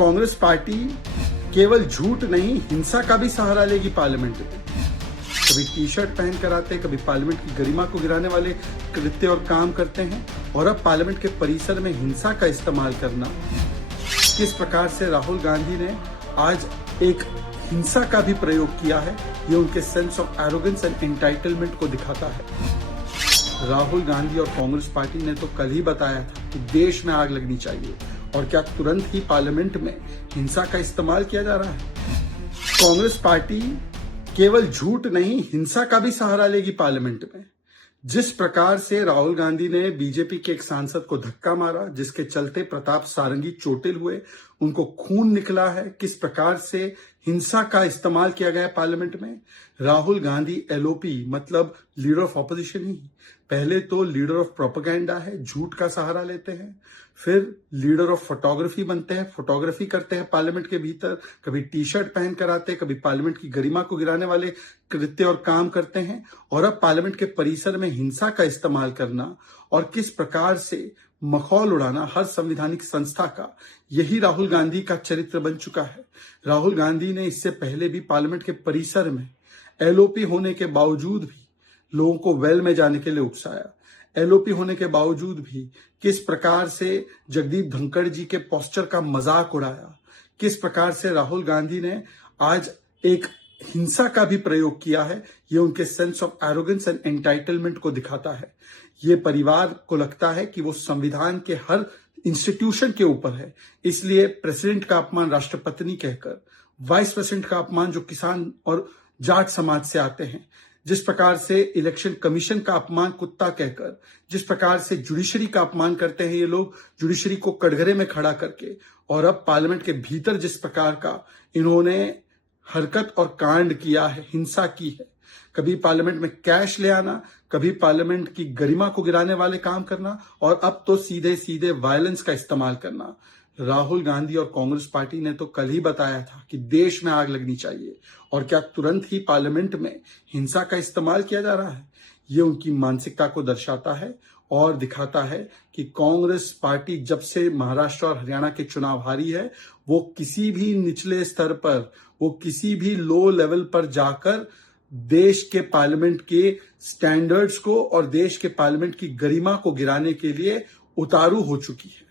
Congress party केवल झूठ नहीं हिंसा का भी सहारा लेगी पार्लियामेंट में। कभी टी शर्ट पहन कर आते हैं, कभी पार्लियामेंट की गरिमा को गिराने वाले कृत्य और काम करते हैं, और अब पार्लियामेंट के परिसर में हिंसा का इस्तेमाल करना। किस प्रकार से राहुल गांधी ने आज एक हिंसा का भी प्रयोग किया है, ये उनके sense of arrogance and entitlement को दिखाता है। राहुल गांधी और कांग्रेस पार्टी ने तो कल ही बताया था कि देश में आग लगनी चाहिए, और क्या तुरंत ही पार्लियामेंट में हिंसा का इस्तेमाल किया जा रहा है। कांग्रेस पार्टी केवल झूठ नहीं हिंसा का भी सहारा लेगी पार्लियामेंट में। जिस प्रकार से राहुल गांधी ने बीजेपी के एक सांसद को धक्का मारा, जिसके चलते प्रताप सारंगी चोटिल हुए, उनको खून निकला है, किस प्रकार से हिंसा का इस्तेमाल किया गया पार्लियामेंट में। राहुल गांधी एलओपी मतलब लीडर ऑफ ऑपोजिशन ही पहले तो लीडर ऑफ प्रोपेगेंडा है, झूठ का सहारा लेते हैं, फिर लीडर ऑफ फोटोग्राफी बनते हैं, फोटोग्राफी करते हैं पार्लियामेंट के भीतर, कभी टी शर्ट पहन कर आते हैं, कभी पार्लियामेंट की गरिमा को गिराने वाले कृत्य और काम करते हैं, और अब पार्लियामेंट के परिसर में हिंसा का इस्तेमाल करना और किस प्रकार से मखौल उड़ाना हर संवैधानिक संस्था का, यही राहुल गांधी का चरित्र बन चुका है। राहुल गांधी ने इससे पहले भी पार्लियामेंट के परिसर में एलओपी होने के बावजूद भी लोगों को वेल में जाने के लिए उकसाया। एलओपी होने के बावजूद भी किस प्रकार से जगदीप धनखड़ जी के पोस्टर का मजाक उड़ाया, किस प्रकार से राहुल गांधी ने आज एक हिंसा का भी प्रयोग किया है, ये उनके sense of arrogance and entitlement को दिखाता है। ये परिवार को लगता है कि वो संविधान के हर इंस्टीट्यूशन के ऊपर है, इसलिए प्रेसिडेंट का अपमान राष्ट्रपति कहकर, वाइस प्रेसिडेंट का अपमान जो किसान और जाट समाज से आते हैं, जिस प्रकार से इलेक्शन कमीशन का अपमान कुत्ता कहकर, जिस प्रकार से जुडिशरी का अपमान करते हैं ये लोग, जुडिशरी को कटघरे में खड़ा करके, और अब पार्लियामेंट के भीतर जिस प्रकार का इन्होंने हरकत और कांड किया है, हिंसा की है, कभी पार्लियामेंट में कैश ले आना, कभी पार्लियामेंट की गरिमा को गिराने वाले काम करना, और अब तो सीधे सीधे वायलेंस का इस्तेमाल करना। राहुल गांधी और कांग्रेस पार्टी ने तो कल ही बताया था कि देश में आग लगनी चाहिए, और क्या तुरंत ही पार्लियामेंट में हिंसा का इस्तेमाल किया जा रहा है। ये उनकी मानसिकता को दर्शाता है और दिखाता है कि कांग्रेस पार्टी जब से महाराष्ट्र और हरियाणा के चुनाव हारी है, वो किसी भी निचले स्तर पर, वो किसी भी लो लेवल पर जाकर देश के पार्लियामेंट के स्टैंडर्ड्स को और देश के पार्लियामेंट की गरिमा को गिराने के लिए उतारू हो चुकी है।